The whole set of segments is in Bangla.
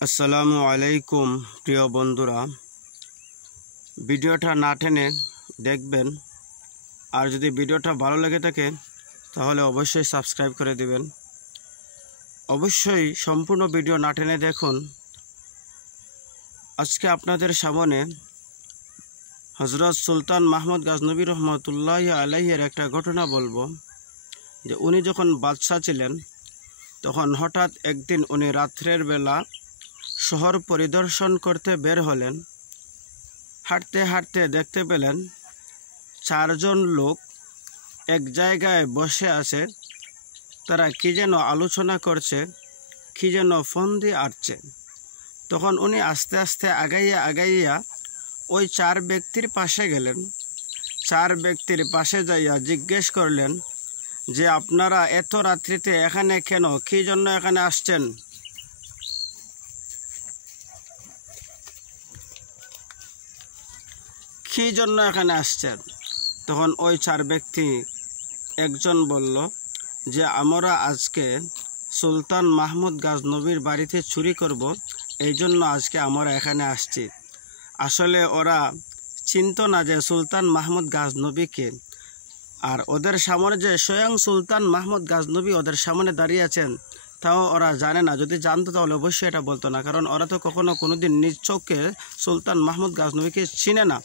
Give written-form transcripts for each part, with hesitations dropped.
আসসালামু আলাইকুম প্রিয় বন্ধুরা, ভিডিওটা না টেনে দেখবেন। আর যদি ভিডিওটা ভালো লেগে থাকে তাহলে অবশ্যই সাবস্ক্রাইব করে দিবেন। অবশ্যই সম্পূর্ণ ভিডিও না টেনে দেখুন। আজকে আপনাদের সামনে হযরত সুলতান মাহমুদ গাজনবী রহমতুল্লাহি আলাইহির একটা ঘটনা বলবো। যে উনি যখন বাদশাহ ছিলেন তখন হঠাৎ একদিন উনি রাত্রের বেলা শহর পরিদর্শন করতে বের হলেন। হাঁটতে হাঁটতে দেখতে পেলেন চারজন লোক এক জায়গায় বসে আছে। তারা কি যেন আলোচনা করছে, কি যেন ফোন দিয়ে আটছে। তখন উনি আস্তে আস্তে আগাইয়া ওই চার ব্যক্তির পাশে গেলেন। চার ব্যক্তির পাশে যাইয়া জিজ্ঞেস করলেন যে আপনারা এত রাত্রিতে এখানে কেন, কি জন্য এখানে আসছেন? কি জন্য এখানে আসছেন? তখন ওই চার ব্যক্তি একজন বলল যে আমরা আজকে সুলতান মাহমুদ গাজনবীর বাড়িতে চুরি করব, এই জন্য আজকে আমরা এখানে আসছি। আসলে ওরা চিনত না যে সুলতান মাহমুদ গাজনবীকে, আর ওদের সামনে যে স্বয়ং সুলতান মাহমুদ গাজনবী ওদের সামনে দাঁড়িয়ে আছেন তাও ওরা জানে না। যদি জানতো তাহলে অবশ্যই এটা বলতো না, কারণ ওরা তো কখনো কোনোদিন নিজ চোখে সুলতান মাহমুদ গাজনবীকে চিনে না।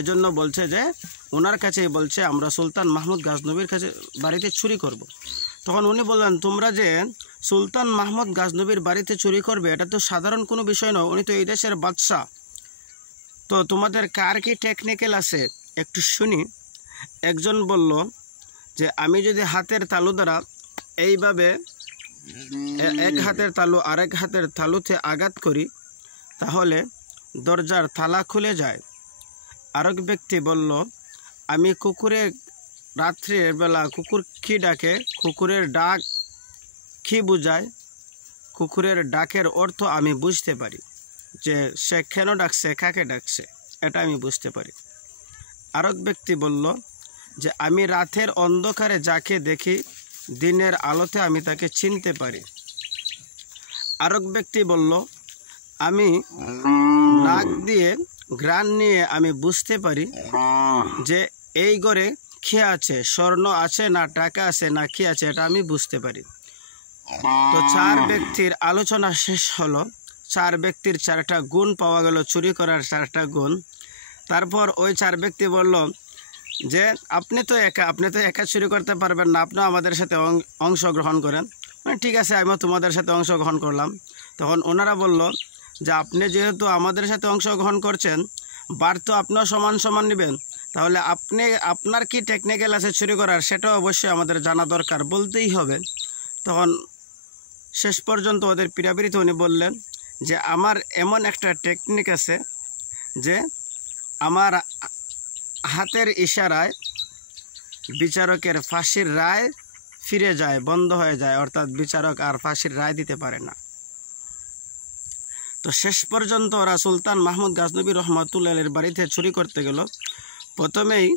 এজন্য বলছে যে ওনার কাছেই বলছে আমরা সুলতান মাহমুদ গাজনবীর কাছে বাড়িতে চুরি করব। তখন উনি বললেন তোমরা যে সুলতান মাহমুদ গাজনবীর বাড়িতে চুরি করবে এটা তো সাধারণ কোনো বিষয় নয়, উনি তো এই দেশের বাদশাহ। তো তোমাদের কার কি টেকনিক্যাল আছে একটু শুনি। একজন বলল যে আমি যদি হাতের তালু দ্বারা এইভাবে এক হাতের তালু আরেক হাতের তালুতে আঘাত করি তাহলে দরজার তালা খুলে যায়। আরেক ব্যক্তি বলল আমি কুকুরের রাত্রির বেলা কুকুর কি ডাকে, কুকুরের ডাক কি বোঝায়, কুকুরের ডাকের অর্থ আমি বুঝতে পারি, যে সে কেন ডাকছে, কাকে ডাকছে, এটা আমি বুঝতে পারি। আরেক ব্যক্তি বলল যে আমি রাতের অন্ধকারে যাকে দেখি দিনের আলোতে আমি তাকে চিনতে পারি। আরেক ব্যক্তি বলল আমি নাক দিয়ে ঘ্রাণ নিয়ে আমি বুঝতে পারি যে এই ঘরে কি আছে, স্বর্ণ আছে না টাকা আছে না কি আছে, এটা আমি বুঝতে পারি। তো চার ব্যক্তির আলোচনা শেষ হলো। চার ব্যক্তির চারটা গুণ পাওয়া গেল, চুরি করার চারটা গুণ। তারপর ওই চার ব্যক্তি বলল যে আপনি তো একা চুরি করতে পারবেন না, আপনিও আমাদের সাথে অংশগ্রহণ করেন। ঠিক আছে, আমিও তোমাদের সাথে অংশগ্রহণ করলাম। তখন ওনারা বলল যে আপনি যেহেতু আমাদের সাথে অংশগ্রহণ করছেন, বার তো আপনিও সমান সমান নেবেন, তাহলে আপনার কি টেকনিক্যাল আছে চুরি করার সেটাও অবশ্যই আমাদের জানা দরকার, বলতেই হবে। তখন শেষ পর্যন্ত ওদের পিড়াপিড়িতে উনি বললেন যে আমার এমন একটা টেকনিক আছে যে আমার হাতের ইশারায় বিচারকের ফাঁসির রায় ফিরে যায়, বন্ধ হয়ে যায়, অর্থাৎ বিচারক আর ফাঁসির রায় দিতে পারে না। তো শেষ পর্যন্ত ওরা সুলতান মাহমুদ গাজনবী রহমতুল্লাহির বাড়িতে চুরি করতে গেল। প্রথমেই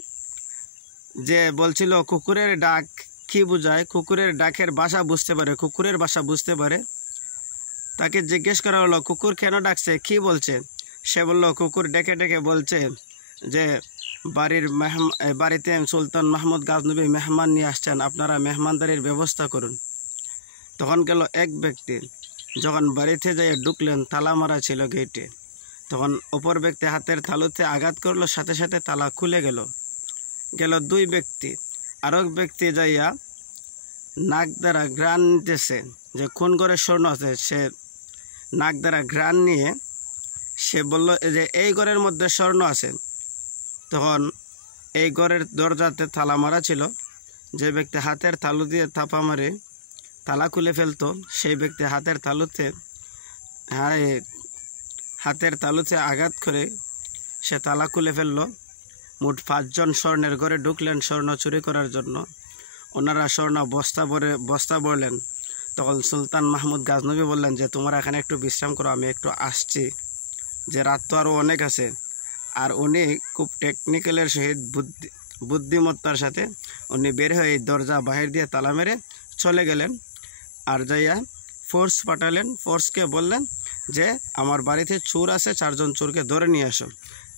যে বলছিল কুকুরের ডাক কি বোঝায়, কুকুরের ডাকের ভাষা বুঝতে পারে, কুকুরের ভাষা বুঝতে পারে। তাকে জিজ্ঞেস করা হলো কুকুর কেন ডাকছে, কি বলছে? সে বলল কুকুর ডেকে ডেকে বলছে যে বাড়িতে সুলতান মাহমুদ গাজনবী মেহমান নিয়ে আসছেন, আপনারা মেহমানদারির ব্যবস্থা করুন। তখন গেল এক ব্যক্তি, যখন বাড়িতে যেয়ে ঢুকলেন তালা মারা ছিল গেটে, তখন অপর ব্যক্তি হাতের তালুতে আঘাত করলো, সাথে সাথে তালা খুলে গেল দুই ব্যক্তি। আরেক ব্যক্তি যাইয়া নাক দ্বারা ঘ্রাণ নিতেছে যে কোন ঘরে স্বর্ণ আছে, সে নাক দ্বারা ঘ্রাণ নিয়ে সে বলল যে এই ঘরের মধ্যে স্বর্ণ আছে। তখন এই ঘরের দরজাতে তালা মারা ছিল, যে ব্যক্তি হাতের তালু দিয়ে থাপা মারে তালা খুলে ফেলতো, সেই ব্যক্তি হাতের তালুতে আঘাত করে সে তালা খুলে ফেলল। মোট 5 জন স্বর্ণের ঘরে ঢুকলেন স্বর্ণ চুরি করার জন্য। ওনারা স্বর্ণ বস্তা ভরলেন। তখন সুলতান মাহমুদ গাজনবী বললেন যে তোমরা এখানে একটু বিশ্রাম করো, আমি একটু আসছি, যে রাত তো আরও অনেক আছে। আর উনি খুব টেকনিক্যালের সহিত বুদ্ধিমত্তার সাথে উনি বের হয়ে দরজা বাহির দিয়ে তালা মেরে চলে গেলেন। আর যাইয়া ফোর্স পাঠালেন, ফোর্সকে বললেন যে আমার বাড়িতে চোর আছে, 4 জন চোরকে ধরে নিয়ে আসো।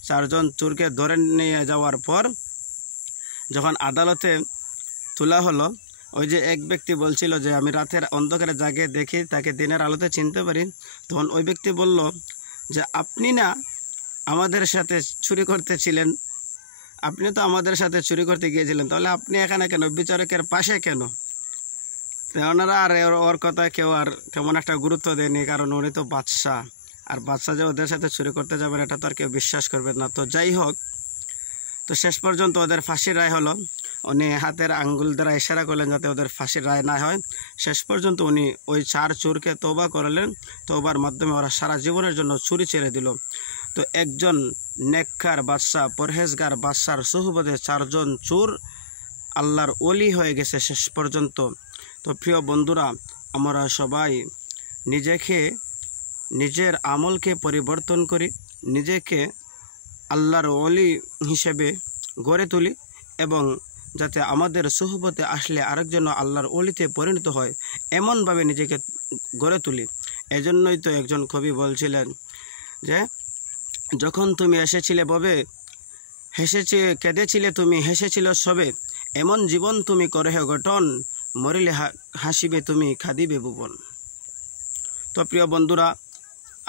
4 জন চোরকে ধরে নিয়ে যাওয়ার পর যখন আদালতে তোলা হলো, ওই যে এক ব্যক্তি বলছিল যে আমি রাতের অন্ধকারে জাগে দেখি, তাকে দিনের আলোতে চিনতে পারি, তখন ওই ব্যক্তি বলল যে আপনি না আমাদের সাথে চুরি করতেছিলেন, আপনি তো আমাদের সাথে চুরি করতে গিয়েছিলেন, তাহলে আপনি এখানে কেন, বিচারকের পাশে কেন? ওনারা আর ওর কথা কেউ আর তেমন একটা গুরুত্ব দেয়নি, কারণ উনি তো বাদশাহ, আর বাদশাহ যে ওদের সাথে চুরি করতে যাবেন এটা তো আর কেউ বিশ্বাস করবে না। তো যাই হোক, তো শেষ পর্যন্ত ওদের ফাঁসির রায় হলো। উনি হাতের আঙ্গুল দ্বারা ইশারা করলেন যাতে ওদের ফাঁসির রায় না হয়। শেষ পর্যন্ত উনি ওই 4 চোরকে তওবা করালেন। তওবার মাধ্যমে ওরা সারা জীবনের জন্য চুরি ছেড়ে দিল। তো একজন নেককার বাদশাহ, পরহেজগার বাদশার সুহবতে 4 জন চোর আল্লাহর ওলি হয়ে গেছে শেষ পর্যন্ত। তো প্রিয় বন্ধুরা, আমরা সবাই নিজের আমলকে পরিবর্তন করি, নিজেকে আল্লাহর ওলি হিসেবে গড়ে তুলি, এবং যাতে আমাদের সুহবতে আসলে আরেকজন আল্লাহর ওলিতে পরিণত হয় এমনভাবে নিজেকে গড়ে তুলি। এজন্যই তো একজন কবি বলছিলেন যে যখন তুমি এসেছিলে ববে, কেঁদেছিলে তুমি, হেসেছিল সবে, এমন জীবন তুমি করেহ গঠন, মরিলে হাসিবে তুমি, খাদিবে ভুবন। তো প্রিয় বন্ধুরা,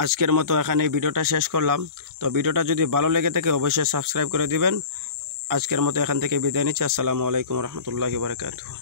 আজকের মতো এখানে ভিডিওটা শেষ করলাম। তো ভিডিওটা যদি ভালো লেগে থাকে অবশ্যই সাবস্ক্রাইব করে দিবেন। আজকের মতো এখান থেকে বিদায় নিচ্ছি। আসসালামু আলাইকুম রহমতুল্লাহি ওয়া বারাকাতুহু।